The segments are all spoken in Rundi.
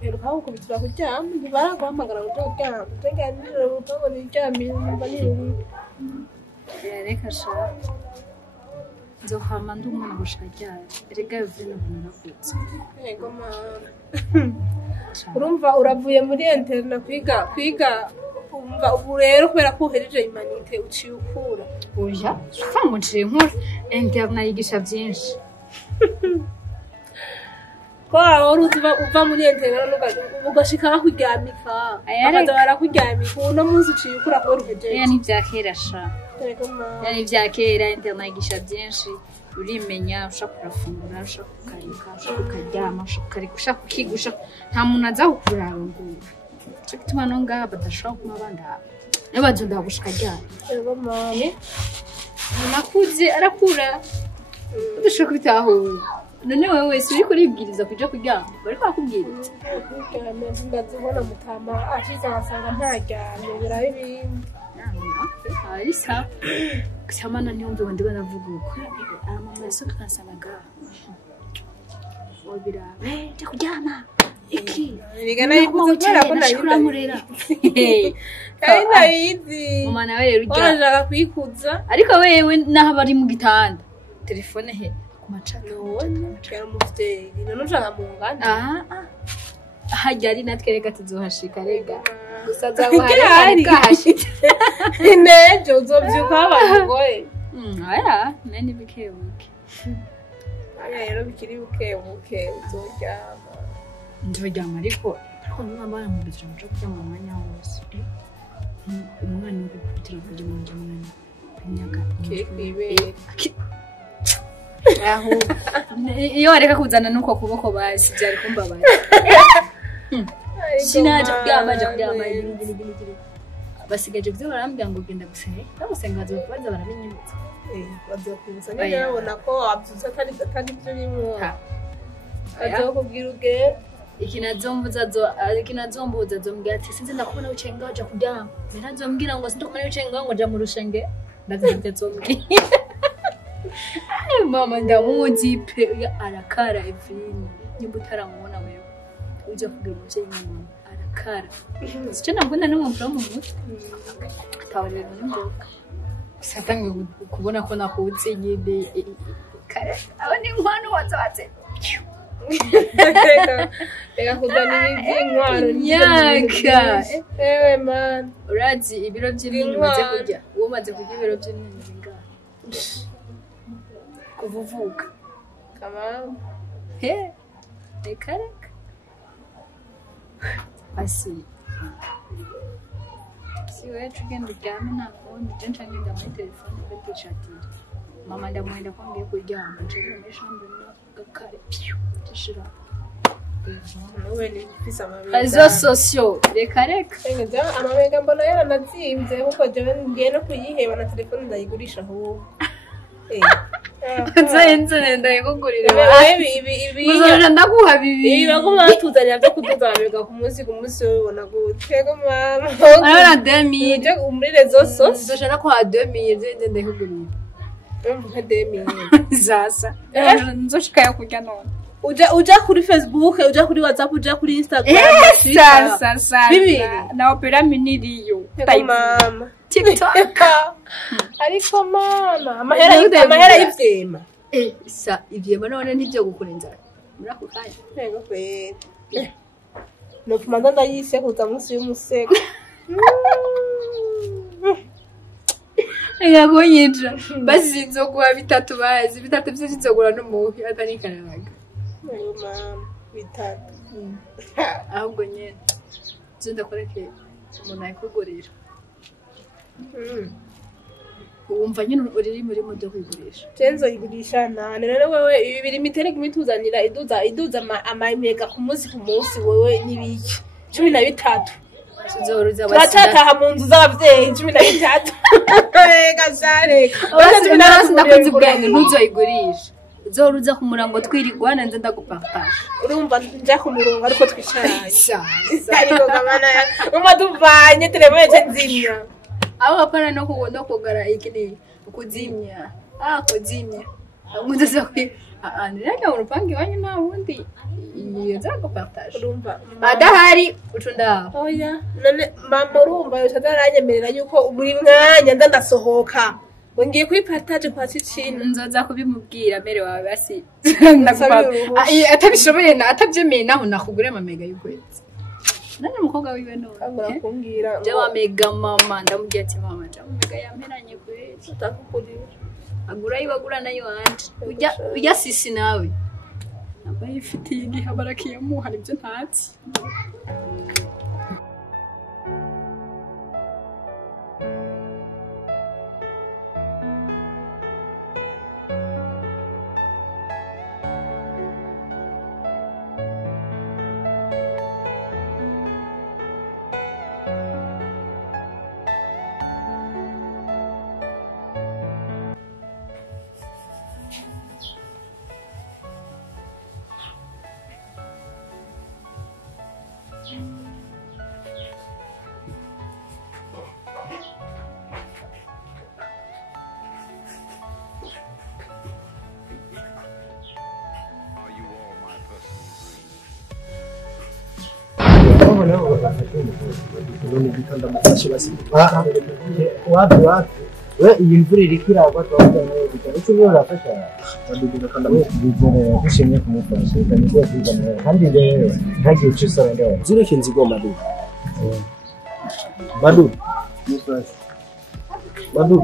Heruka gukubitira kuryama ntibaraguhamagara ngo uryama tenga nijoro utongo niryamye numva niri reka sha nzohama ndi umwana gushika ryari erega yovino narakutse yego mama urumva uravuye muri interna kwiga umva ubu rero kubera ko uhereje imanite uciye ukura oya fango nciye nkura interna yigisha byinshi ko wari uva muri interna ugashika bakuryamika bakaza barakuryamika uno munsi uciye ukura kubera uhejeje ni vya kera sha yego mama yani vya kera interna yigisha byinshi urimenya ushaka kurafungura ushaka kukarika ushaka kukaryama ushaka kukarika ushaka kukigusha nta muntu aza kukuraba ngo cyo gituma no ngaha badashobora kuma bandaba niba bazunda gushika ryari yego mama nakuze arakura udashaka bitahura none wewe wese uri kuribwiriza kuja kuryama bari bakubwira iki ndazibona mutama ashize asanga ntaryamye birabibindi Alisa kusamana niombe wandika navuga uko mama yasoka kansanaga obira takujana iki bigana yibuze kwera ko nayiramurera kandi nayizi mama nawe rero ujya urashaka kwikuza ariko wewe naho bari mu gitanda telefone he kumacana none cyane muvyeyi none ushaka mu nganda hajyari natwereka tuzohashika rega gusa zabuhari kahashika nejo uzovyuka abantu goye aya nani bikebuke aya rero bikiri bukebuke nzoryama ariko niba mbana mu bitaro byo kuryama mu mwanya wose umwana uri kubitira kugira ngo njye mwana imyaka kwibere aho iyo wareka kuzana nuko kuboko basi byari kumbabaye sinaje kuryama basigaje byo barambya ngo genda gusenge bamusenga baza barabinyibutsa bazokwibutsa nyine babona ko wabyutse atari byo rimwe bazokubwira ubwera ikinazombuza zombwira ati sinzi ndakubona wicaye ngaho uja kuryama narazombwira ngo sindakubona wicaye ngaho ngo uja mu rushenge ndazite zombwira mama ndamuzi pe arakara Evelyn nimba utaramubona wewe uje kugira umuvyeyi mama arakara sico nambona n'umufura mu mutwe atabarira n'imboga satange kubona ko nakuze nyine kare abone inkwano wazatse Ega kuzana iby'inkwano nyaka ewe man urazi ibiro by'ibintu maze kurya uwo maze kurya ibiro by'ibintu bingahe kuvuvuka kamam he reka asi siwe tugenda uryame nta kundi je ncangenda muri telefone ndachatira mama ndamwenda ko ngiye kuryama nje muri chambre n'agakare tishira nowe ni fisa mama azo socio reka nja amabega mbona yaranazimvye kuko jewe ngiye no kuyiheba na telefone ndayigurisha ahubwo nzayenze nenda yikugurira ibi muzoja ndaguha bibiri baguma batuzanira byo kuduzamira ku munsi ubona gutego mama ara 2000 uje muri rezo sos nzoshaka ko 2000 zende ndikugurira nka 2000 zasa nzoshika yo kurya none uja kuri Facebook uja kuri WhatsApp uja kuri Instagram sasa bibiri na opera miniriyo mama TikTok ariko mama amahera y'ivyema sa ivyema none ntivyo gukora inzara murako kanya yego kweli no pumanda ndayise kuza munsi y'umusego Ngabonyija basi nzokuba bitatu bazi bitatu byo nzogura n'umuhi atari kararaga mama bitatu ahubwo nyene nzenda koreke umuntu ayikugurira wumva nyine uri muri mu byo kwigurisha tenzo yigurisha nane rero wewe ibi biri mitereka imituzanira iduza amamega ku munsi wewe nibiki 13 Zoruza batataha mu nzu z'abavyeyi 13 rega sare basi ndakunze bwange ntuzoyigurisha zoruza ku murango twirigwana nze ndagupartage urumva nja ku murongo ariko twicaranye ariko kamana umaduvanye telefone nzimya abo apana no kugara ikini kuzimya kuzimya umuntu azakwi nirajya mu rupangu iwanyu nta wundi yazaga partage urumva adahari ucunda oya none mama urumva yotazaranyemerera yuko buri mwanya ndasohoka ngiye kuri partage kwa cicina nzoza kubimubwira mere wawe basi atabishoboye na atabyemeye naho nakugure amamega y'ukwezi nani umukobwa wiwe none kumbwira je wa mega mama ndamubwiye ati mama je mega yamperanye kwezi utakukuriye agura ibagura nayo wanje ujya sisi nawe nabaye ifitiye igihabara kiyamuha nibyo ntazi iyi mvura iriko iragwa twabona icyo niyo urafasha badugura kandi bizere dushimye kumufasha kandi rwose bizana kandi rero ntagire icyo usaba ndewe zireke nzigo madu mufasha madu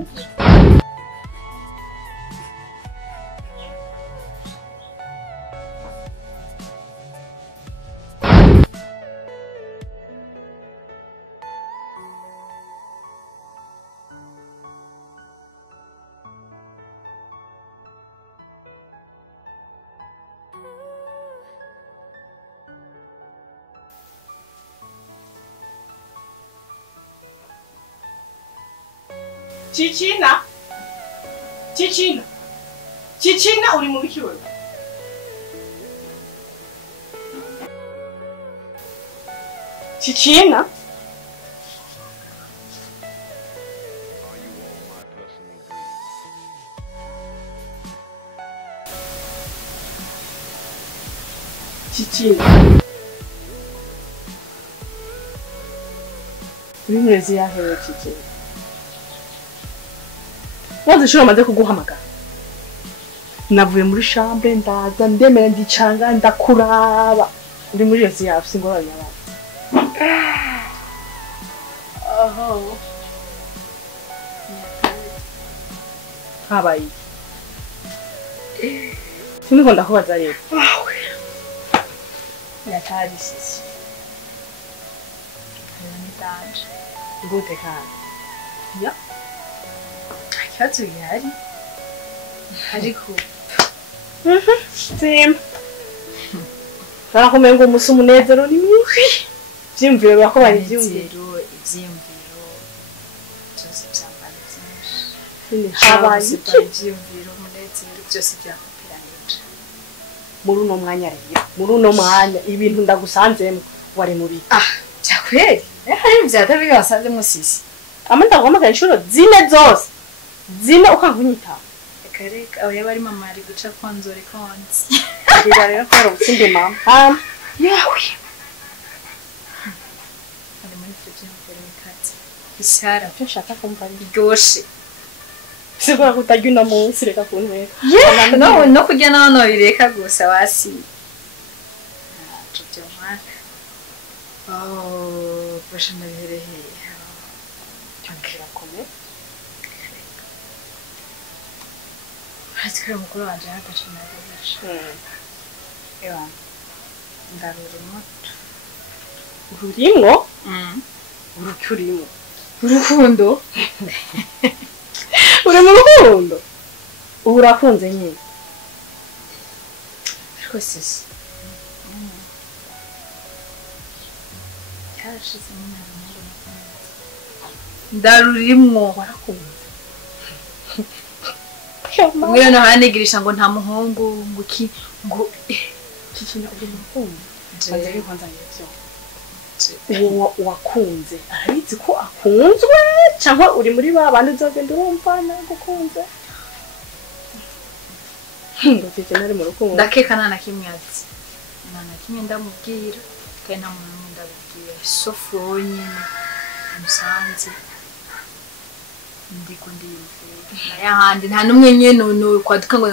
Cicina uri mu biki wewe Cicina uri mwezi yahewe Cicina wazi inshuro maze kuguhamagara navuye muri chambre ndaza ndemera ndicanga ndakuraba uri muri iyo yawe singoranye abantu aho habaye siniko ndakubaza rero yatari sisi ndanje gute kandi ya ikibazo gihari ariko sema barakomeye ngo umunsi umunezero ni mwinshi byiyumviro bako bari ibyiyumviro byose byambara byinshi habaye ibyiyumviro umunezero byose byakopiranije muri uno mwanya rero muri uno mwanya ibintu ndagusanzemo wari mu biki byakweri hari byatabiga wasanzemo sisi amanda guhamagara inshuro zine zose zine ukankunyita kareka aho yaba ari mama ari guca konzore konzi rira rero ko utsinde mama yawe ari muri fridge n'ukuri mikati isara cyo shaka kumva ryoshe sigura kutajya uno munsi reka kunweka no kujya nano bireka gusa wasi tujya mwaka basha ndabiherehe cyangwa kome Hatsikara mukuru wanje yakashana gagasha. Ewa. Ndarurimo. Ururimo? Urucyurimo. Urukundo. Uri mu rukundo. Urakunze nyine. Rwose. Cyashize n'umwana ndarurimo warakunze. Ngwino no hanigirisha ngo nta muhungu ngo ki ngo kikina uri mukunzi bazari kwanza nivyo uwo wakunze arabizi ko akunzwe cyangwa uri muri ba bandi uzagenda urumva na gukunze ngo tije nari mu rukundo ndakeka nta na kimwe ati nta na kimwe ndamubwira kandi nta muntu n'umwe ndabibwira sofu nyine musanze ndiko ndiyumvira n'ayahandi nta n'umwe nyene no kwaduka ngo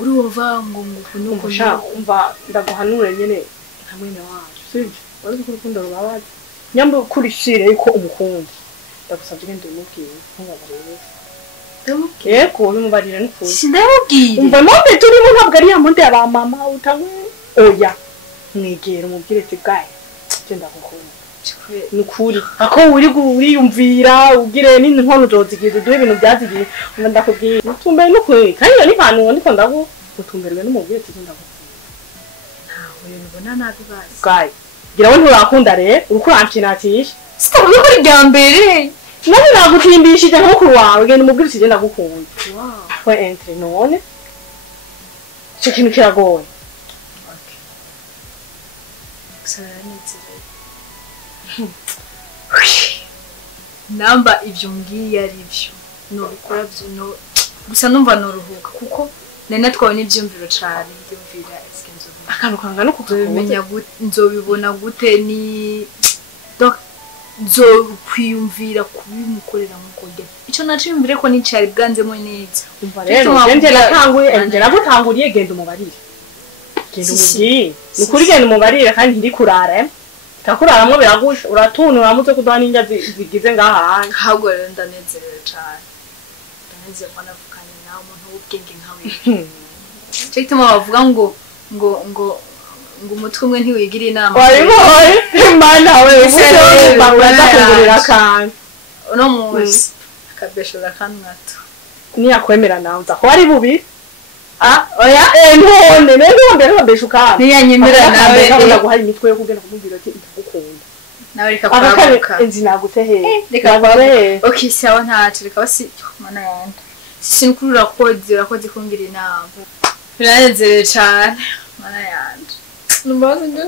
uri wumva ngo nuko sha umva ndaguhanure nyene nka mwene wacu sivyo wari ku rukundo rubabaza nyambo kurishire yuko umukunda ndagusabye ngende umubwire ntubabarire yego bimubarira n'ukuri sindamubwire umva none turimo ntabwo ari ya monde aba mama utangwe oya mwegera umubwire ati gaye genda gukunda nukuri ako uri uriyumvira ugire n'inkono zozigize duhe ibintu byazigiye ndakubwiye utumbere n'ukuri kandi ni bantu ndiko utumberwe n'umubwire ati genda gukunda ntawe nibona nabi bazi gaye gira wowe nturakunda rero urukuranshinatisha sitavuye kuri rya mbere nani nagutimbishije nk'ukuru wawe genda umubwire ati genda gukunda wow we entre none cyo kintu kiragoye namba ibyo mbwiye ari byo nobikora byo gusa numva noruhuka kuko nari natwawe n'ibyumviro cyane byumvira akantu kangana uko nzobimenya gute nzobibona gute ni donc nzokwiyumvira kubimukorera nk'uko njye icyo naciyumvire ko nicari bwanzemo neza umva rero nje nagutanguriye genda umubarire genda umubwiye nukuri genda umubarire kandi ndi kurara takuraramwo biragusha uratunura muze kuduha n'injya zigize ngaha ahubwo rero ndanezerewe cyane ndanezerwa navuganye nawe umuntu w'ubwenge nkawe cyo gituma bavuga ngo umutwe umwe ntiwigira inama wabiboye imana we bakugurira akantu uno munsi akabeshora kanwato niyakwemera nawe uza ko ari bubi oya none mbere babeshuka niyanyemera nawe ndaguha imitwe yo kugenda kumubwira ati ndagukunda nawe reka kurabuka inzi nagute reka kurabuka okay sawa ntacu reka basi mana yanda sinkurura koze kungira inama biranezere cyane mana yanda numbaza njye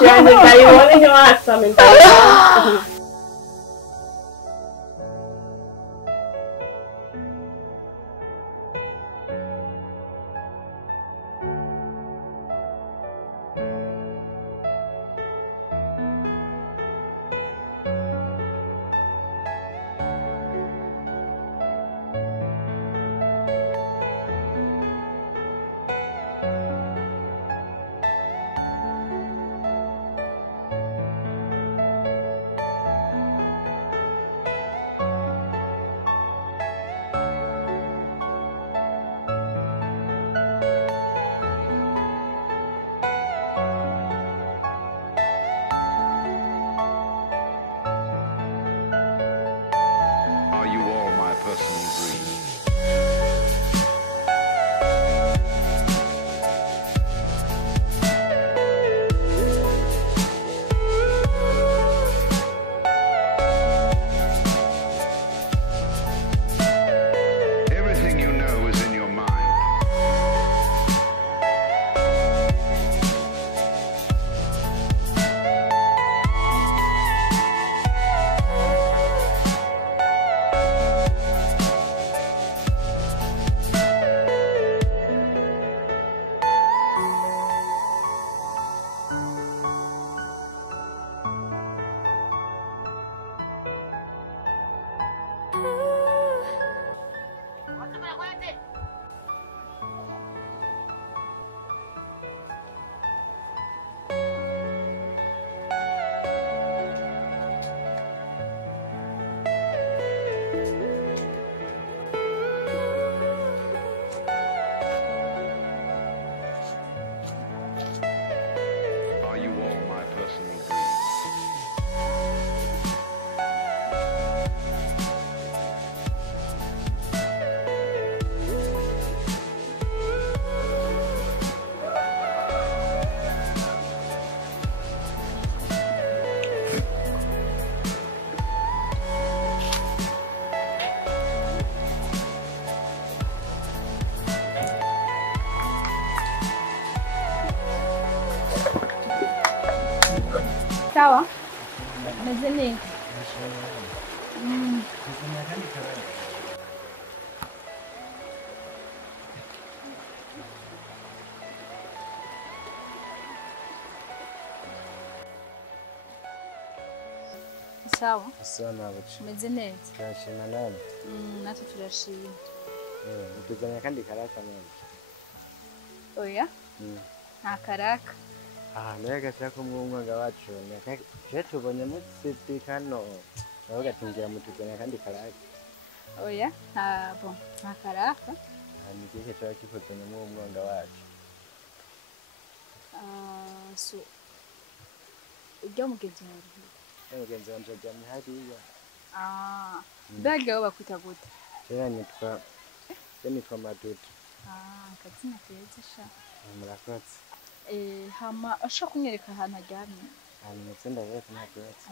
cyane ndayibone nyo asame sawa meze neza sawa Sawa nabuce. umeze neza Turashima nani. natwe turashima Utuzanya kandi karaka nani. oya nta karaka Nawe gashaka umwumwanga wacu je tubonye musiti kano nawe gatingira mutuzanya kandi karaka. oya nta karaka Ni igihe cyawe kifotanya umwumwanga wacu. so ujya mugenzi wawe Mugenzi wanje ajyamye hariya. mbega wowe bakwita gute nitwa Madudu. akazina keza sha Murakoze. hama ashaka kunyereka ahantu aryamye Ndetse ndabereka nta kibazo.